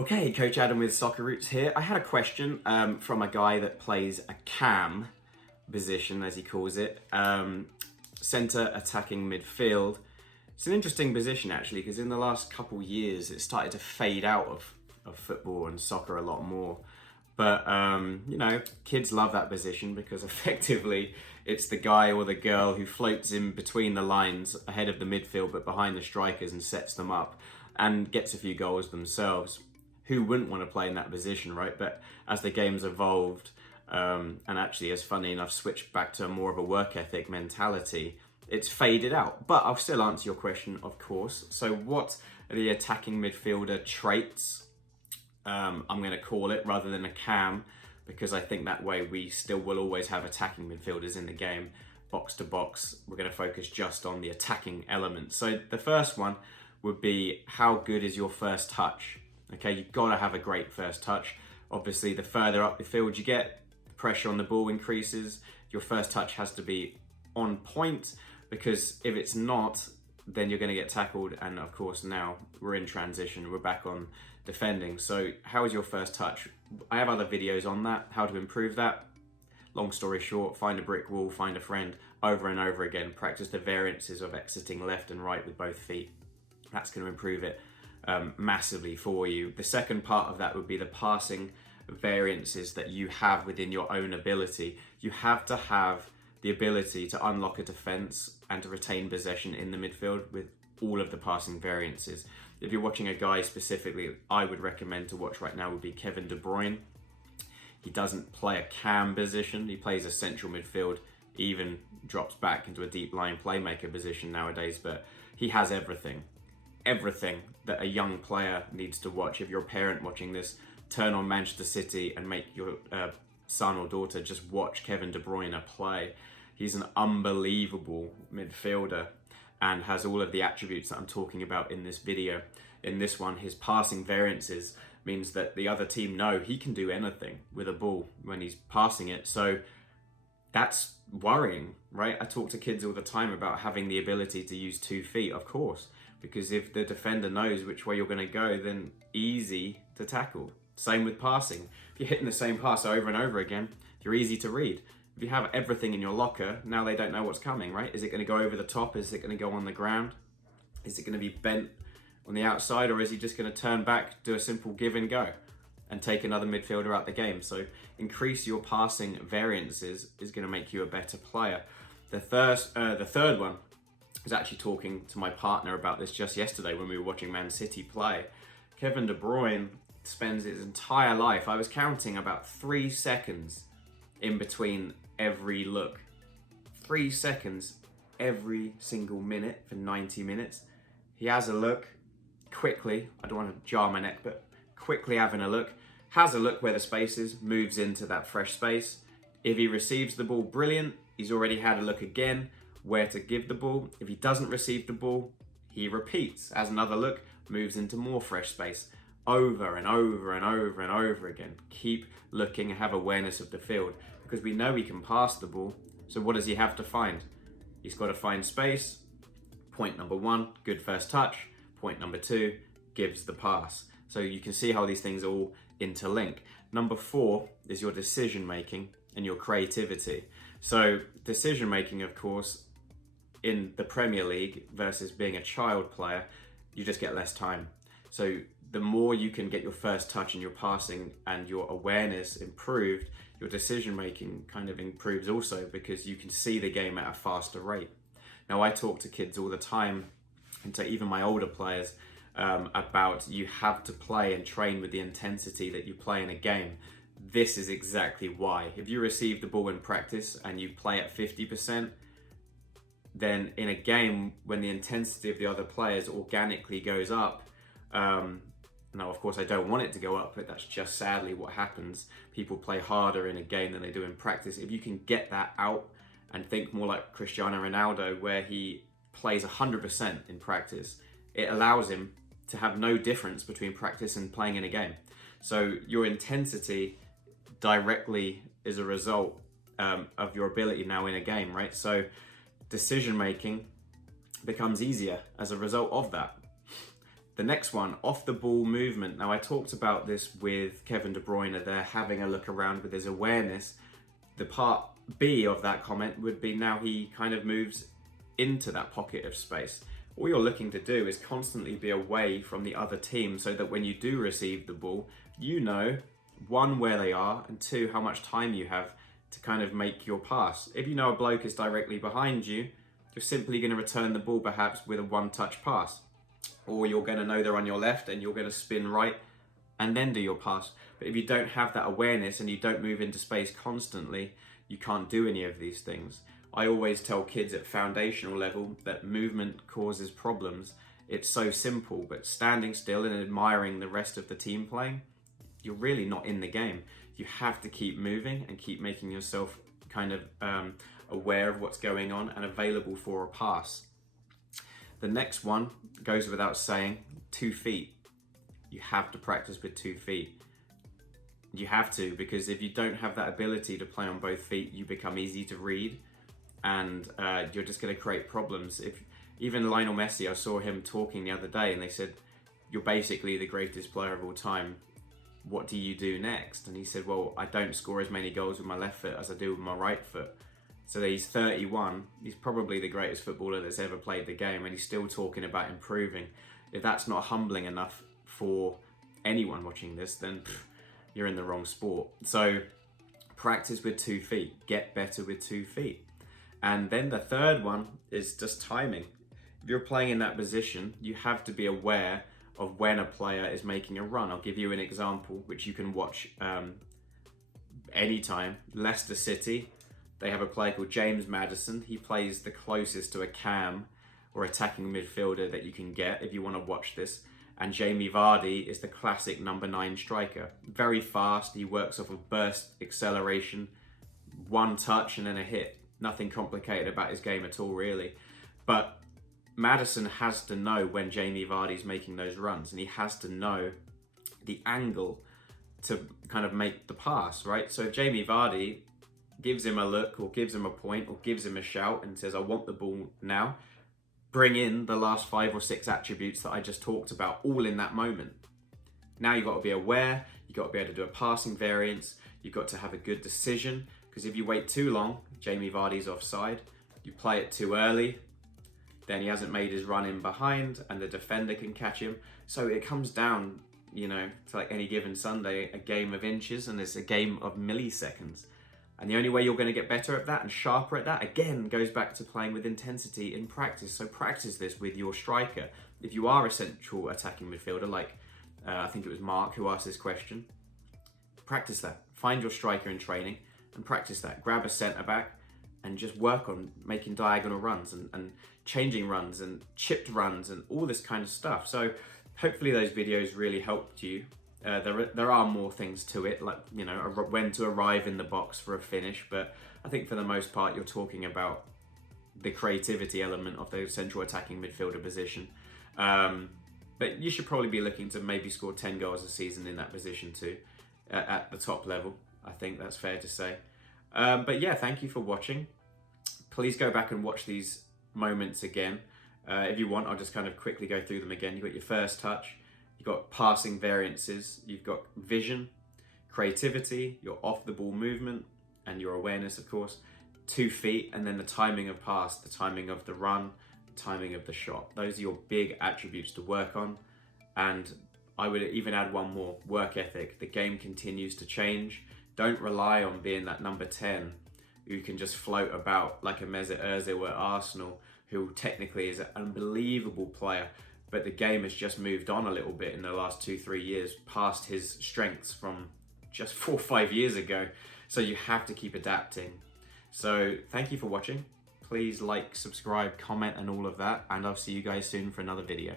Okay, Coach Adam with Soccer Roots here. I had a question from a guy that plays a cam position, as he calls it, centre attacking midfield. It's an interesting position actually, because in the last couple years it started to fade out of football and soccer a lot more. But, kids love that position because effectively it's the guy or the girl who floats in between the lines ahead of the midfield but behind the strikers and sets them up and gets a few goals themselves. Who wouldn't want to play in that position, right? But as the game's evolved, and actually, as funny enough, switched back to more of a work ethic mentality, it's faded out. But I'll still answer your question, of course. So what are the attacking midfielder traits? I'm going to call it, rather than a cam, because I think that way we still will always have attacking midfielders in the game. Box to box, we're going to focus just on the attacking element. So the first one would be, how good is your first touch? Okay, you've got to have a great first touch. Obviously, the further up the field you get, the pressure on the ball increases. Your first touch has to be on point, because if it's not, then you're going to get tackled. And of course, now we're in transition. We're back on defending. So how is your first touch? I have other videos on that, how to improve that. Long story short, find a brick wall, find a friend, over and over again. Practice the variances of exiting left and right with both feet. That's going to improve it massively for you. The second part of that would be the passing variances that you have within your own ability. You have to have the ability to unlock a defense and to retain possession in the midfield with all of the passing variances. If you're watching a guy specifically I would recommend to watch right now would be Kevin De Bruyne. He doesn't play a cam position, he plays a central midfield, even drops back into a deep line playmaker position nowadays, but he has everything that a young player needs to watch. If you're a parent watching this, turn on Manchester City and make your son or daughter just watch Kevin De Bruyne play. He's an unbelievable midfielder and has all of the attributes that I'm talking about in this video. In this one, his passing variances means that the other team know he can do anything with a ball when he's passing it. So that's worrying, right? I talk to kids all the time about having the ability to use 2 feet, of course, because if the defender knows which way you're going to go, then easy to tackle. Same with passing. If you're hitting the same pass over and over again, you're easy to read. If you have everything in your locker, now they don't know what's coming, right? Is it going to go over the top? Is it going to go on the ground? Is it going to be bent on the outside, or is he just going to turn back, do a simple give and go and take another midfielder out the game? So increase your passing variances is going to make you a better player. The third one, I was actually talking to my partner about this just yesterday when we were watching Man City play. Kevin De Bruyne spends his entire life, I was counting, about 3 seconds in between every look. 3 seconds every single minute for 90 minutes. He has a look quickly, I don't want to jar my neck, but quickly having a look, has a look where the space is, moves into that fresh space. If he receives the ball, brilliant. He's already had a look again where to give the ball. If he doesn't receive the ball, he repeats, has another look, moves into more fresh space, over and over and over and over again. Keep looking and have awareness of the field, because we know he can pass the ball. So what does he have to find? He's got to find space. Point number 1, good first touch. Point number 2, gives the pass. So you can see how these things all interlink. Number 4 is your decision making and your creativity. So decision making, of course, in the Premier League versus being a child player, you just get less time. So the more you can get your first touch and your passing and your awareness improved, your decision making kind of improves also, because you can see the game at a faster rate. Now, I talk to kids all the time, and to even my older players, about you have to play and train with the intensity that you play in a game. This is exactly why. If you receive the ball in practice and you play at 50%, then in a game, when the intensity of the other players organically goes up, now of course I don't want it to go up, but that's just sadly what happens. People play harder in a game than they do in practice. If you can get that out and think more like Cristiano Ronaldo, where he plays 100% in practice, it allows him to have no difference between practice and playing in a game. So your intensity directly is a result of your ability now in a game, right? So decision making becomes easier as a result of that. The next one, off the ball movement. Now I talked about this with Kevin De Bruyne there, having a look around with his awareness. The part B of that comment would be now he kind of moves into that pocket of space. All you're looking to do is constantly be away from the other team so that when you do receive the ball, you know, one, where they are, and two, how much time you have to kind of make your pass. If you know a bloke is directly behind you, you're simply going to return the ball perhaps with a one-touch pass. Or you're going to know they're on your left and you're going to spin right and then do your pass. But if you don't have that awareness and you don't move into space constantly, you can't do any of these things. I always tell kids at foundational level that movement causes problems. It's so simple, but standing still and admiring the rest of the team playing, you're really not in the game. You have to keep moving and keep making yourself kind of aware of what's going on and available for a pass. The next one goes without saying, 2 feet. You have to practice with 2 feet. You have to, because if you don't have that ability to play on both feet, you become easy to read and you're just going to create problems. If even Lionel Messi, I saw him talking the other day and they said, you're basically the greatest player of all time. What do you do next? And he said, well, I don't score as many goals with my left foot as I do with my right foot. So he's 31, he's probably the greatest footballer that's ever played the game, and he's still talking about improving. If that's not humbling enough for anyone watching this, then you're in the wrong sport. So practice with 2 feet, get better with 2 feet. And then the third one is just timing. If you're playing in that position, you have to be aware of when a player is making a run. I'll give you an example, which you can watch anytime. Leicester City, they have a player called James Maddison. He plays the closest to a cam or attacking midfielder that you can get if you want to watch this. And Jamie Vardy is the classic number 9 striker. Very fast, he works off of burst, acceleration, one touch and then a hit. Nothing complicated about his game at all, really. But Maddison has to know when Jamie Vardy's making those runs, and he has to know the angle to kind of make the pass, right? So if Jamie Vardy gives him a look or gives him a point or gives him a shout and says, I want the ball now, bring in the last 5 or 6 attributes that I just talked about all in that moment. Now you've got to be aware, you've got to be able to do a passing variance, you've got to have a good decision, because if you wait too long, Jamie Vardy's offside, you play it too early, then he hasn't made his run in behind and the defender can catch him. So it comes down, you know, to like any given Sunday, a game of inches and it's a game of milliseconds. And the only way you're going to get better at that and sharper at that, again, goes back to playing with intensity in practice. So practice this with your striker. If you are a central attacking midfielder, like I think it was Mark who asked this question, practice that. Find your striker in training and practice that. Grab a centre back and just work on making diagonal runs and changing runs and chipped runs and all this kind of stuff. So hopefully those videos really helped you. There are more things to it, like, you know, when to arrive in the box for a finish, but I think for the most part you're talking about the creativity element of the central attacking midfielder position. But you should probably be looking to maybe score 10 goals a season in that position too, at the top level. I think that's fair to say. But yeah, thank you for watching. Please go back and watch these moments again. If you want, I'll just kind of quickly go through them again. You've got your first touch, you've got passing variances, you've got vision, creativity, your off the ball movement, and your awareness, of course, 2 feet, and then the timing of pass, the timing of the run, the timing of the shot. Those are your big attributes to work on. And I would even add one more, work ethic. The game continues to change. Don't rely on being that number 10 who can just float about like a Mesut Ozil at Arsenal, who technically is an unbelievable player, but the game has just moved on a little bit in the last 2-3 years past his strengths from just 4 or 5 years ago. So you have to keep adapting. So thank you for watching. Please like, subscribe, comment and all of that, and I'll see you guys soon for another video.